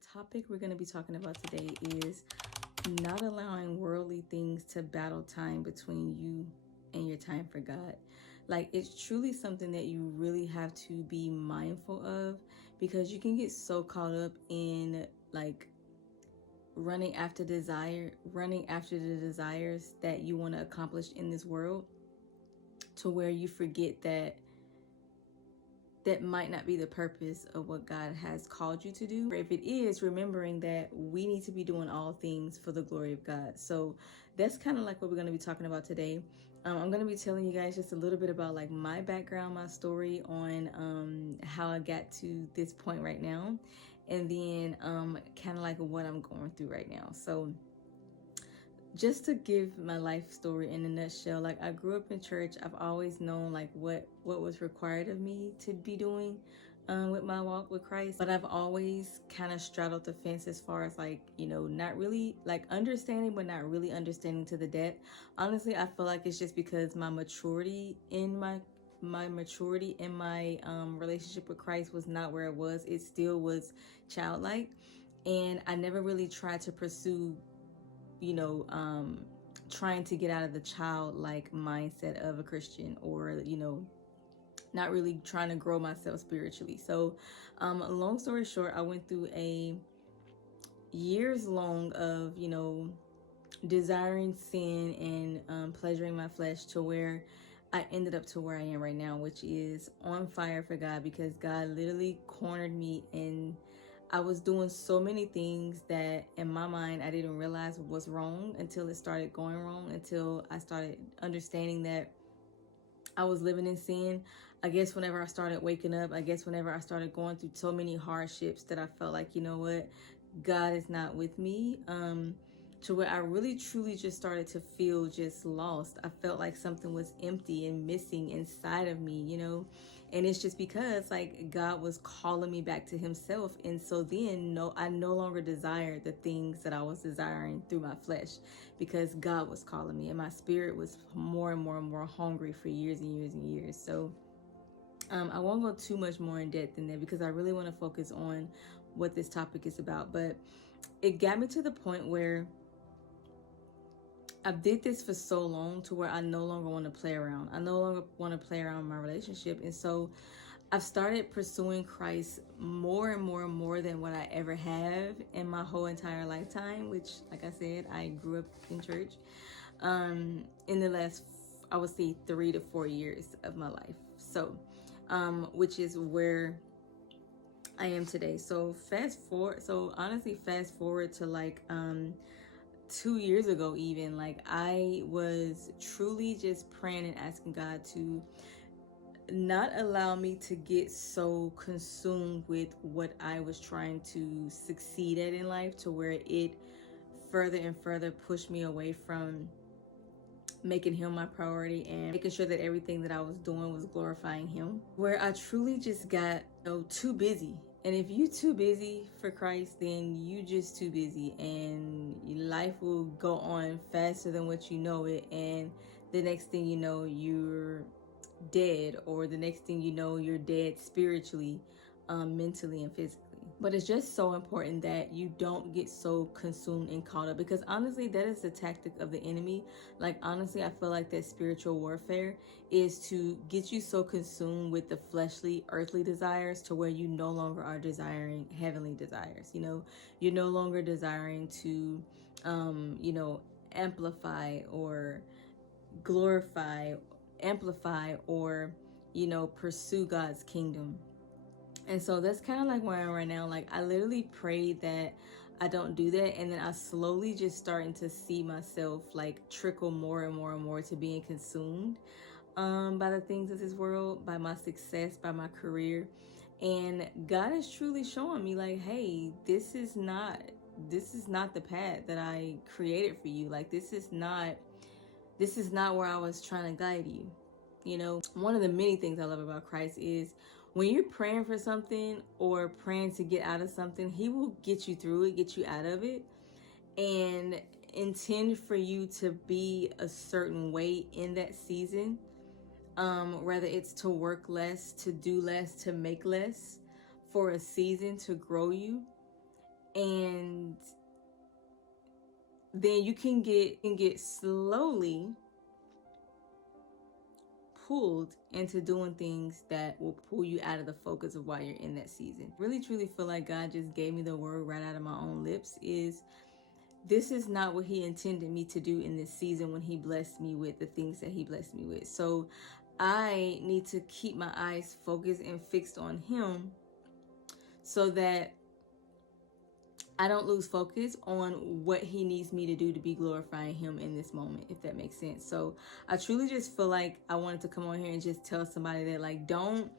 topic we're going to be talking about today is not allowing worldly things to battle time between you and your time for God. Like, it's truly something that you really have to be mindful of, because you can get so caught up in like running after the desires that you want to accomplish in this world, to where you forget that might not be the purpose of what God has called you to do. Or if it is, remembering that we need to be doing all things for the glory of God. So that's kind of like what we're going to be talking about today. I'm going to be telling you guys just a little bit about like my background, my story on how I got to this point right now, and then kind of like what I'm going through right now. So just to give my life story in a nutshell, like I grew up in church. I've always known like what was required of me to be doing with my walk with Christ, but I've always kind of straddled the fence as far as like, you know, not really like understanding, but not really understanding to the depth. Honestly, I feel like it's just because my maturity in my relationship with Christ was not where it was. It still was childlike, and I never really tried to pursue, you know, trying to get out of the childlike mindset of a Christian, or, you know, not really trying to grow myself spiritually. So long story short, I went through a years long of, you know, desiring sin and pleasuring my flesh, to where I ended up to where I am right now, which is on fire for God, because God literally cornered me, and I was doing so many things that in my mind I didn't realize was wrong until it started going wrong, until I started understanding that I was living in sin. I guess whenever I started waking up, I guess whenever I started going through so many hardships, that I felt like, you know what, God is not with me. To where I really truly just started to feel just lost. I felt like something was empty and missing inside of me, you know. And it's just because like God was calling me back to himself. And so then I no longer desired the things that I was desiring through my flesh, because God was calling me, and my spirit was more and more and more hungry for years and years and years. So I won't go too much more in depth than that, because I really want to focus on what this topic is about. But it got me to the point where I did this for so long, to where I no longer want to play around. I no longer want to play around with my relationship. And so I've started pursuing Christ more and more and more than what I ever have in my whole entire lifetime, which, like I said, I grew up in church in the last, I would say, 3 to 4 years of my life. So, which is where I am today. So honestly, fast forward to like 2 years ago, even, like I was truly just praying and asking God to not allow me to get so consumed with what I was trying to succeed at in life, to where it further and further pushed me away from making him my priority and making sure that everything that I was doing was glorifying him, where I truly just got, you know, too busy. And if you too busy for Christ, then you just too busy, and life will go on faster than what you know it. And the next thing you know, you're dead, or the next thing you know, you're dead spiritually, mentally and physically. But it's just so important that you don't get so consumed and caught up, because honestly, that is the tactic of the enemy. Like, honestly, I feel like that spiritual warfare is to get you so consumed with the fleshly, earthly desires, to where you no longer are desiring heavenly desires. You know, you're no longer desiring to, you know, amplify or glorify, amplify, or, you know, pursue God's kingdom. And so that's kind of like where I am right now. Like, I literally prayed that I don't do that, and then I slowly just starting to see myself like trickle more and more and more to being consumed by the things of this world, by my success, by my career. And God is truly showing me like, hey, this is not the path that I created for you. Like, this is not where I was trying to guide you. You know, one of the many things I love about Christ is when you're praying for something or praying to get out of something, he will get you through it, get you out of it, and intend for you to be a certain way in that season. Whether it's to work less, to do less, to make less, for a season to grow you. And then you can get slowly pulled into doing things that will pull you out of the focus of why you're in that season. Really truly feel like God just gave me the word right out of my own lips is this is not what he intended me to do in this season when he blessed me with the things that he blessed me with. So I need to keep my eyes focused and fixed on him so that I don't lose focus on what he needs me to do to be glorifying him in this moment, if that makes sense. So I truly just feel like I wanted to come on here and just tell somebody that, like, don't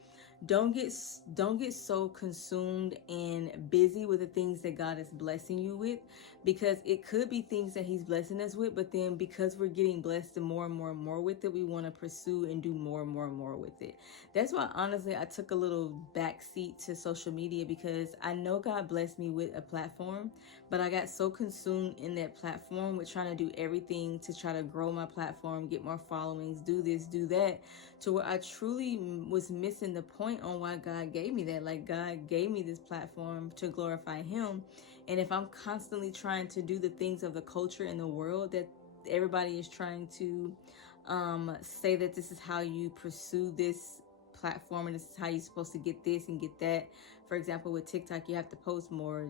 get so consumed and busy with the things that God is blessing you with, because it could be things that he's blessing us with, but then because we're getting blessed more and more and more with it, we want to pursue and do more and more and more with it. That's why honestly I took a little backseat to social media, because I know God blessed me with a platform, but I got so consumed in that platform with trying to do everything to try to grow my platform, get more followings, do this, do that, to where I truly was missing the point on why God gave me that. Like, God gave me this platform to glorify him. And if I'm constantly trying to do the things of the culture and the world that everybody is trying to say that this is how you pursue this platform and this is how you're supposed to get this and get that. For example, with TikTok, you have to post more,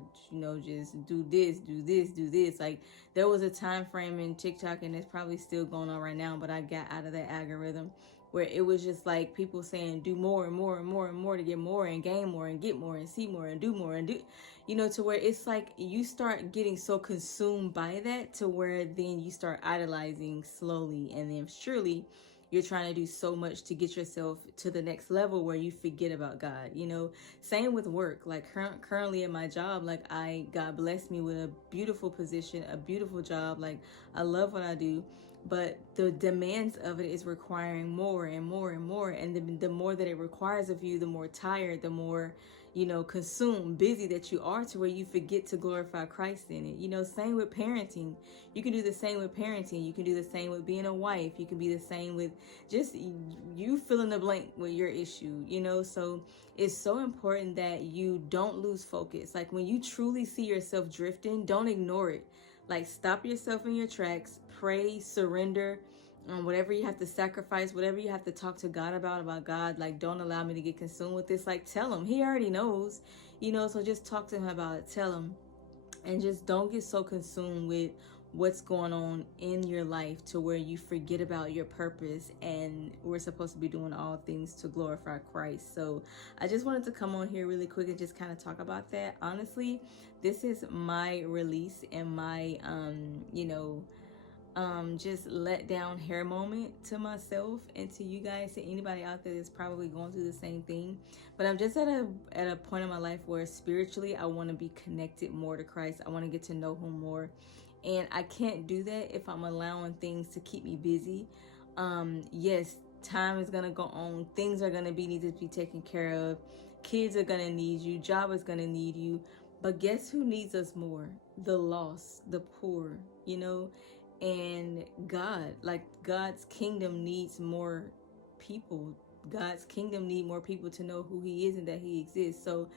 just do this, do this, do this. Like, there was a time frame in TikTok, and it's probably still going on right now, but I got out of that algorithm where it was just like people saying do more and more and more and more to get more and gain more and get more and see more and do more and do, to where it's like you start getting so consumed by that to where then you start idolizing slowly, and then surely you're trying to do so much to get yourself to the next level where you forget about God. Same with work. Like, currently in my job, like, God blessed me with a beautiful position, a beautiful job. Like, I love what I do, but the demands of it is requiring more and more and more. And the more that it requires of you, the more tired, the more, consumed, busy that you are, to where you forget to glorify Christ in it. Same with parenting. You can do the same with parenting. You can do the same with being a wife. You can be the same with just you fill in the blank with your issue, So it's so important that you don't lose focus. Like, when you truly see yourself drifting, don't ignore it. Like, stop yourself in your tracks, pray, surrender, whatever you have to sacrifice, whatever you have to talk to God about God. Like, don't allow me to get consumed with this. Like, tell him. He already knows, so just talk to him about it. Tell him. And just don't get so consumed with what's going on in your life to where you forget about your purpose, and we're supposed to be doing all things to glorify Christ. So I just wanted to come on here really quick and just kind of talk about that. Honestly, this is my release and my just let down hair moment to myself and to you guys, to anybody out there that's probably going through the same thing. But I'm just at a point in my life where spiritually I want to be connected more to Christ. I want to get to know him more, and I can't do that if I'm allowing things to keep me busy. Yes, time is gonna go on, things are gonna need to be taken care of, kids are gonna need you, job is gonna need you, but guess who needs us more? The lost, the poor, and God. Like, God's kingdom needs more people. God's kingdom needs more people to know who he is and that he exists. So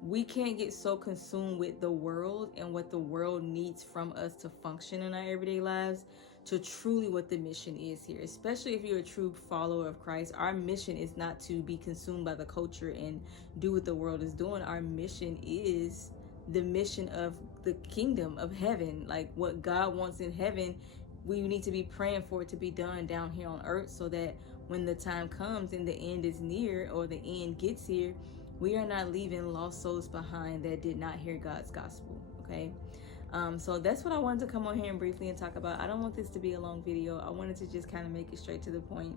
we can't get so consumed with the world and what the world needs from us to function in our everyday lives to truly what the mission is here. Especially if you're a true follower of Christ, our mission is not to be consumed by the culture and do what the world is doing. Our mission is the mission of the kingdom of heaven. Like, what God wants in heaven, we need to be praying for it to be done down here on earth, so that when the time comes and the end is near, or the end gets here, we are not leaving lost souls behind that did not hear God's gospel. Okay. So that's what I wanted to come on here and briefly and talk about. I don't want this to be a long video. I wanted to just kind of make it straight to the point,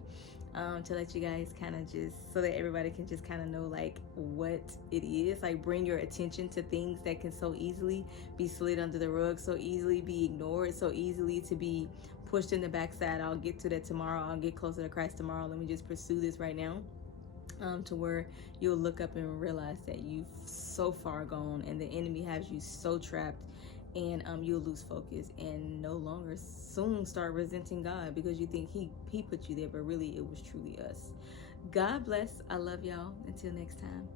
to let you guys kind of just, so that everybody can just kind of know like what it is. Like, bring your attention to things that can so easily be slid under the rug, so easily be ignored, so easily to be pushed in the backside. I'll get to that tomorrow. I'll get closer to Christ tomorrow. Let me just pursue this right now. To where you'll look up and realize that you've so far gone and the enemy has you so trapped, and you'll lose focus and no longer soon start resenting God because you think he put you there, but really it was truly us. God bless. I love y'all. Until next time.